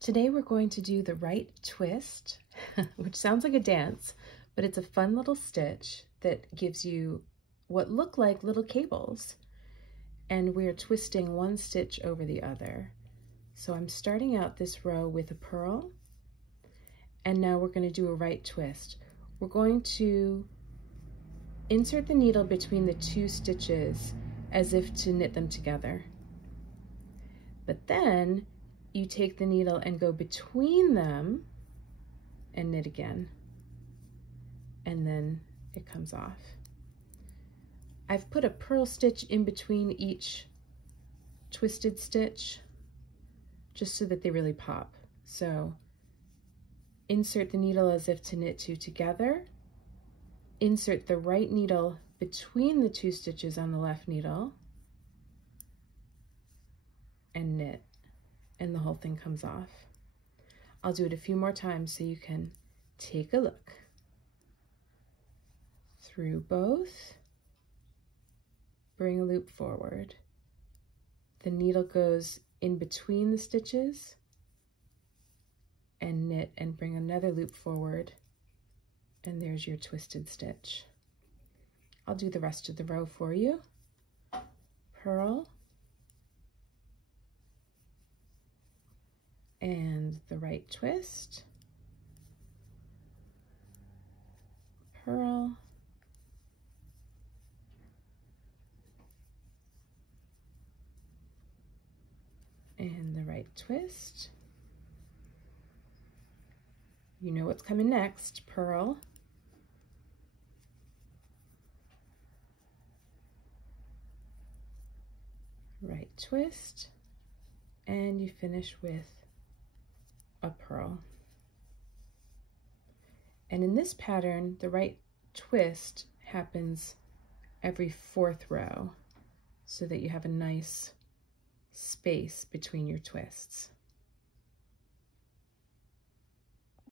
Today we're going to do the right twist, which sounds like a dance, but it's a fun little stitch that gives you what look like little cables. And we're twisting one stitch over the other. So I'm starting out this row with a purl, and now we're going to do a right twist. We're going to insert the needle between the two stitches as if to knit them together. But then you take the needle and go between them and knit again, and then it comes off. I've put a purl stitch in between each twisted stitch just so that they really pop. So insert the needle as if to knit two together, insert the right needle between the two stitches on the left needle, and knit, and the whole thing comes off. I'll do it a few more times so you can take a look. Through both, bring a loop forward. The needle goes in between the stitches and knit and bring another loop forward, and there's your twisted stitch. I'll do the rest of the row for you. Purl, and the right twist, purl, and the right twist. You know what's coming next. Purl, right twist, and you finish with a purl. And in this pattern, the right twist happens every fourth row so that you have a nice space between your twists.